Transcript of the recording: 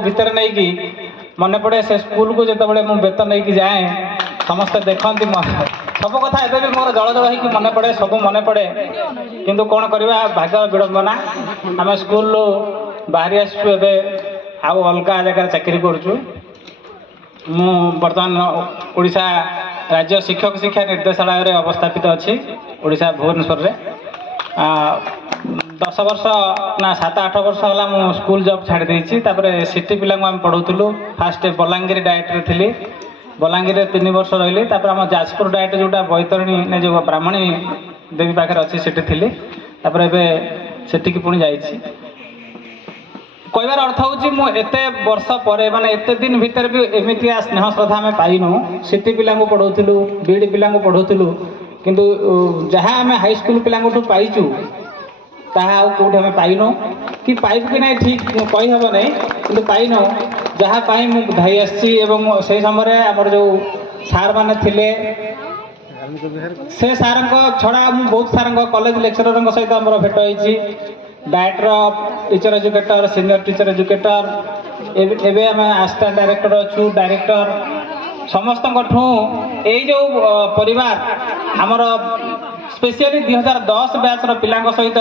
भितर नहीं कि मन पड़े से स्कूल को जो बेतन नहीं जाए समस्ते देखती सब कथा एबे भी मोर जल जल हो मन पड़े सब मन पड़े किंतु कौन करवा भाग्य विडंबना आम स्कूल बाहरी आसु ए आउ अलग जगह चाकरी करुचु मु बर्तमान ओडिशा राज्य शिक्षक शिक्षा निर्देशालय अवस्थापित अच्छी ओडिशा भुवनेश्वर रे 10 वर्ष ना 7-8 वर्ष है मु स्कूल जॉब छाड़ देछि तापर सिटी पिला आम पढ़ाऊलु फास्ट बलांगीर डायरेक्टर थी बलांगीर 3 वर्ष रही तापर आम जाजपुर डायरेक्ट जोटा बैतरणी ने जो ब्राह्मणी देवी पाखे अच्छी सेठी थी तापर एबे सेठी पुणी जाइछि कहबार अर्थ हूँ एते वर्ष पर माने एते दिन भीतर भी एमती स्नेह श्रद्धा आम पाइनु सिटी पिला पढ़ाऊलु बीडी पिला पढ़ाऊलु किंतु जहाँ आम हाईस्कल पिला पाइचु ताहा कौट आम पाइनु कि पाइबु कि ना ठीक कहीहब नहीं कि पाइनु जहाँ पाई मु धाई आसी से समय आमर जो सार मैंने थिले से सार छड़ा मुझे बहुत सार कॉलेज लेक्चरर सहित आम भेट होती director teacher educator senior teacher educator एवं आम असिस्टेंट डायरेक्टर अच्छु डायरेक्टर समस्त यही जो परिवार आमर स्पेशली 2010 बैच पिला सहित